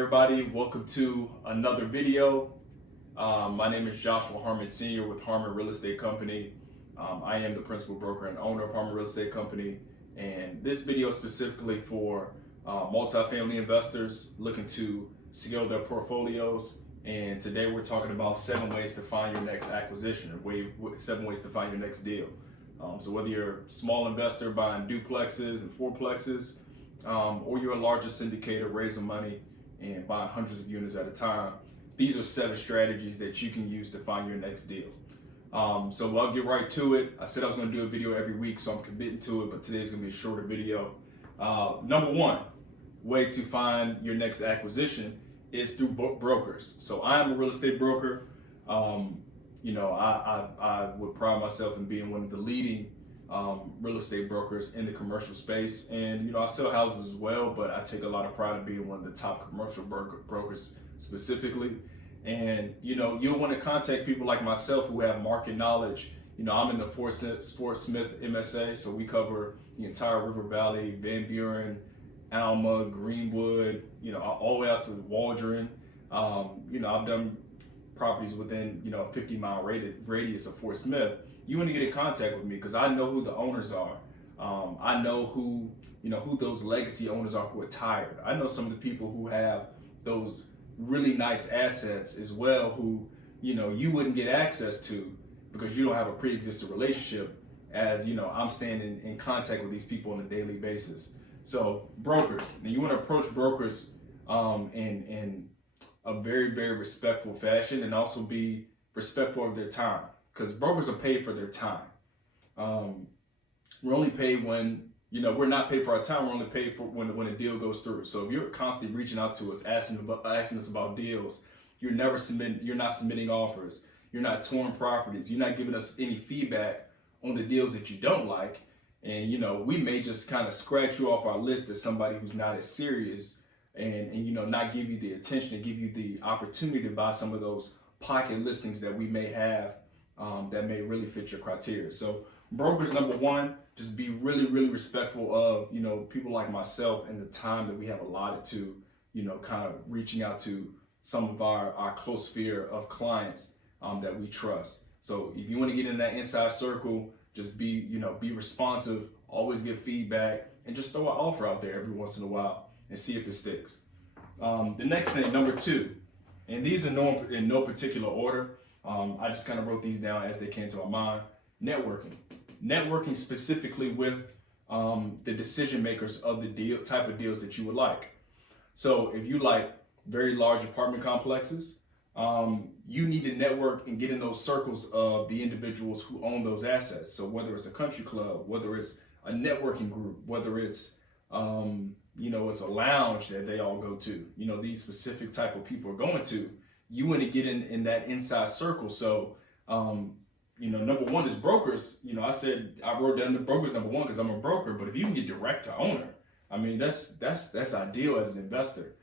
Everybody, welcome to another video. My name is Joshua Harmon Sr. with Harmon Real Estate Company. I am the principal broker and owner of Harmon Real Estate Company, and this video is specifically for multifamily investors looking to scale their portfolios. And today we're talking about 7 ways to find your next acquisition, or 7 ways to find your next deal. So whether you're a small investor buying duplexes and fourplexes, or you're a larger syndicator raising money and buying hundreds of units at a time, these are 7 strategies that you can use to find your next deal. So I'll get right to it. I said I was going to do a video every week, so I'm committing to it, but today's going to be a shorter video. Number 1 way to find your next acquisition is through brokers. So I am a real estate broker. I would pride myself in being one of the leading real estate brokers in the commercial space, and I sell houses as well, but I take a lot of pride in being one of the top commercial brokers specifically. And you'll want to contact people like myself who have market knowledge. I'm in the Fort Smith MSA, so we cover the entire River Valley, Van Buren, Alma, Greenwood, all the way out to Waldron. I've done properties within a 50-mile radius of Fort Smith. You want to get in contact with me because I know who the owners are. I know who those legacy owners are who are tired. I know some of the people who have those really nice assets as well, who you wouldn't get access to because you don't have a pre-existing relationship. As I'm staying in contact with these people on a daily basis. So brokers, now you want to approach brokers in a very, very respectful fashion, and also be respectful of their time, because brokers are paid for their time. We're only paid when, we're not paid for our time. We're only paid for when a deal goes through. So if you're constantly reaching out to us, asking us about deals, you're not submitting offers, you're not touring properties, you're not giving us any feedback on the deals that you don't like, and we may just kind of scratch you off our list as somebody who's not as serious, and not give you the attention and give you the opportunity to buy some of those pocket listings that we may have that may really fit your criteria. So brokers, number 1, just be really, really respectful of people like myself and the time that we have allotted to kind of reaching out to some of our close sphere of clients that we trust. So if you want to get in that inside circle, just be responsive, always give feedback, and just throw an offer out there every once in a while and see if it sticks. The next thing, number 2, and these are in no particular order. I just kind of wrote these down as they came to my mind. Networking specifically with the decision makers of the type of deals that you would like. So if you like very large apartment complexes, you need to network and get in those circles of the individuals who own those assets. So whether it's a country club, whether it's a networking group, whether it's it's a lounge that they all go to, these specific type of people are going to, you want to get in that inside circle. So number 1 is brokers. I said I wrote down the brokers number 1 because I'm a broker, but if you can get direct to owner, I mean that's ideal as an investor.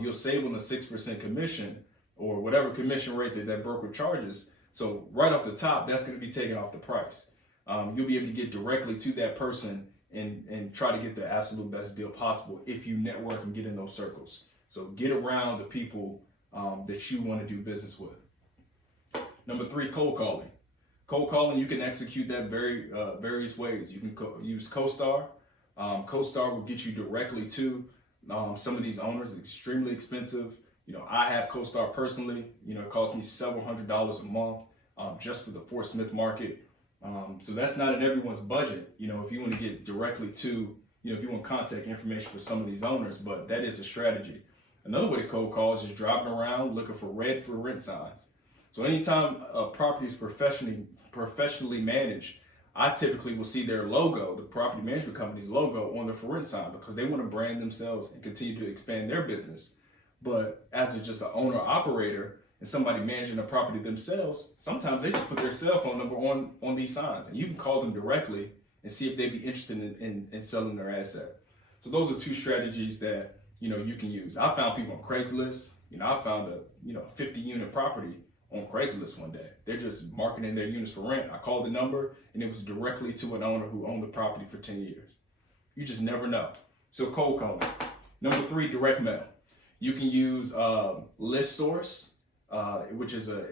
You'll save on the 6% commission or whatever commission rate that broker charges. So right off the top, that's going to be taken off the price. You'll be able to get directly to that person and try to get the absolute best deal possible if you network and get in those circles. So get around the people that you want to do business with. Number 3, cold calling. Cold calling, you can execute that various ways. You can use CoStar. CoStar will get you directly to some of these owners. It's extremely expensive. I have CoStar personally. It costs me several $100s a month just for the Fort Smith market. So that's not in everyone's budget. If you want to get directly to, if you want contact information for some of these owners, but that is a strategy. Another way to cold call is just driving around looking for red for rent signs. So anytime a property is professionally managed, I typically will see their logo, the property management company's logo, on the for rent sign because they want to brand themselves and continue to expand their business. But as just an owner operator and somebody managing a property themselves, sometimes they just put their cell phone number on these signs, and you can call them directly and see if they'd be interested in selling their asset. So those are 2 strategies that you can use. I found people on Craigslist. I found a 50-unit property on Craigslist one day. They're just marketing their units for rent. I called the number, and it was directly to an owner who owned the property for 10 years. You just never know. So cold calling. Number 3, direct mail. You can use list source, which is a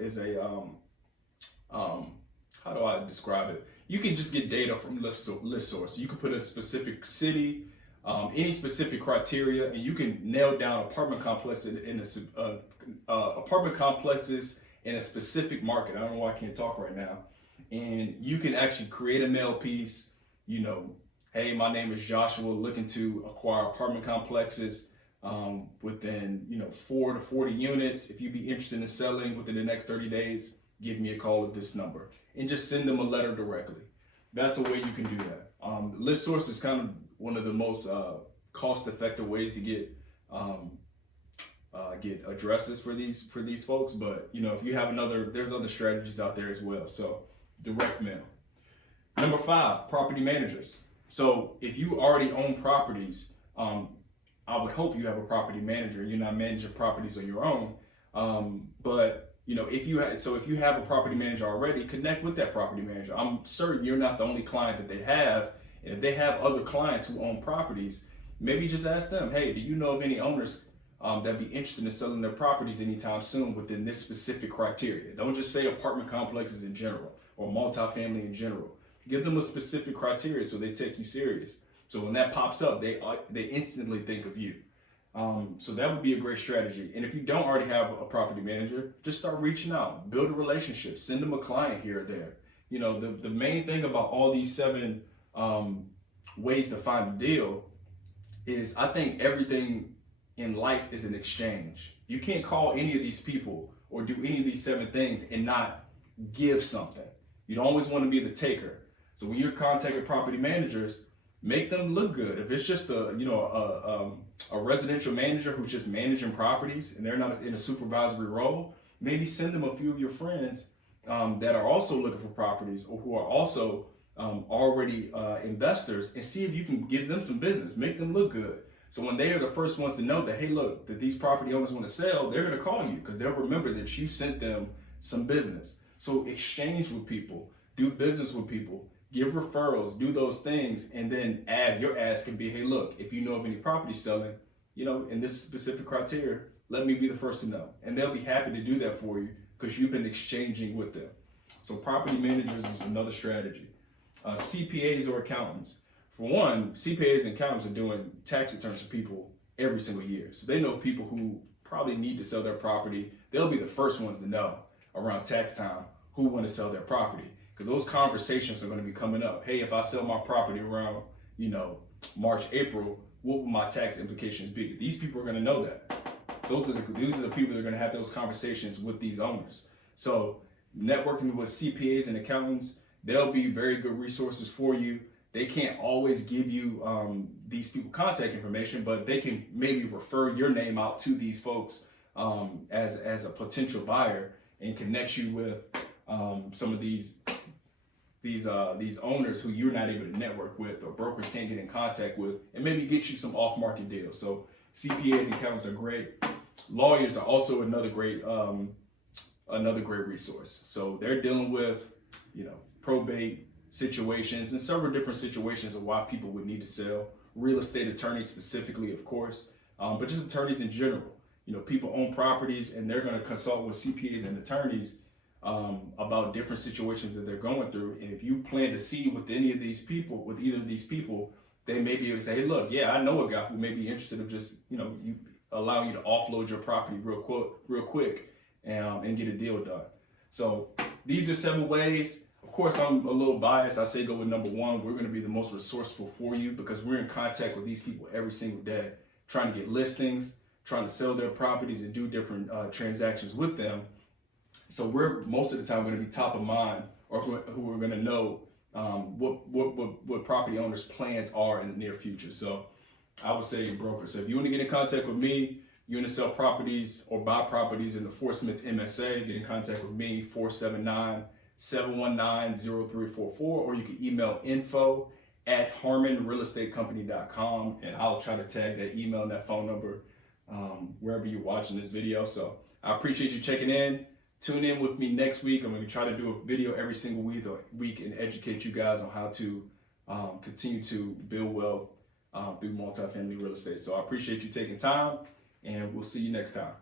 how do I describe it? You can just get data from list source. You can put a specific city, any specific criteria, and you can nail down apartment complexes in a specific market. I don't know why I can't talk right now. And you can actually create a mail piece, hey, my name is Joshua, looking to acquire apartment complexes within 4 to 40 units. If you'd be interested in selling within the next 30 days, give me a call at this number, and just send them a letter directly. That's the way you can do that. List source is kind of one of the most cost-effective ways to get addresses for these folks. But if you have there's other strategies out there as well. So direct mail. Number 5, property managers. So if you already own properties, I would hope you have a property manager. You're not managing properties on your own, but if you have a property manager already, connect with that property manager. I'm certain you're not the only client that they have. And if they have other clients who own properties, maybe just ask them, hey, do you know of any owners that'd be interested in selling their properties anytime soon within this specific criteria? Don't just say apartment complexes in general or multifamily in general. Give them a specific criteria so they take you serious. So when that pops up, they instantly think of you. So that would be a great strategy. And if you don't already have a property manager, just start reaching out, build a relationship, send them a client here or there. The main thing about all these 7 ways to find a deal is I think everything in life is an exchange. You can't call any of these people or do any of these 7 things and not give something. You don't always want to be the taker. So when you're contacting property managers, make them look good. If it's just a residential manager who's just managing properties and they're not in a supervisory role, maybe send them a few of your friends that are also looking for properties or who are also already investors, and see if you can give them some business, make them look good. So when they are the first ones to know that, hey, look, that these property owners want to sell, they're going to call you because they'll remember that you sent them some business. So exchange with people, do business with people, give referrals, do those things, and then your ask can be, hey, look, if you know of any property selling, in this specific criteria, let me be the first to know. And they'll be happy to do that for you because you've been exchanging with them. So property managers is another strategy. CPAs or accountants. For one, CPAs and accountants are doing tax returns for people every single year. So they know people who probably need to sell their property. They'll be the first ones to know around tax time who want to sell their property. Because those conversations are going to be coming up. Hey, if I sell my property around, March, April, what will my tax implications be? These people are going to know that. These are the people that are going to have those conversations with these owners. So networking with CPAs and accountants, they'll be very good resources for you. They can't always give you these people contact information, but they can maybe refer your name out to these folks as a potential buyer and connect you with some of these owners who you're not able to network with or brokers can't get in contact with, and maybe get you some off-market deals. So CPA and accountants are great. Lawyers are also another great resource. So they're dealing with probate situations and several different situations of why people would need to sell. Real estate attorneys specifically, of course, but just attorneys in general. People own properties and they're going to consult with CPAs and attorneys about different situations that they're going through. And if you plan to see with either of these people, they may be able to say, hey, look, yeah, I know a guy who may be interested in just, you allowing you to offload your property real quick and get a deal done. So these are 7 ways. Of course, I'm a little biased. I say go with number 1. We're going to be the most resourceful for you because we're in contact with these people every single day, trying to get listings, trying to sell their properties and do different transactions with them. So we're most of the time going to be top of mind, or who are going to know what property owners' plans are in the near future. So I would say broker. So if you want to get in contact with me, you want to sell properties or buy properties in the Fort Smith MSA, get in contact with me, 479-719-0344, or you can email info@harmonrealestatecompany.com, and I'll try to tag that email and that phone number wherever you're watching this video. So I appreciate you checking in. Tune in with me next week. I'm going to try to do a video every single week and educate you guys on how to continue to build wealth through multifamily real estate. So I appreciate you taking time. and we'll see you next time.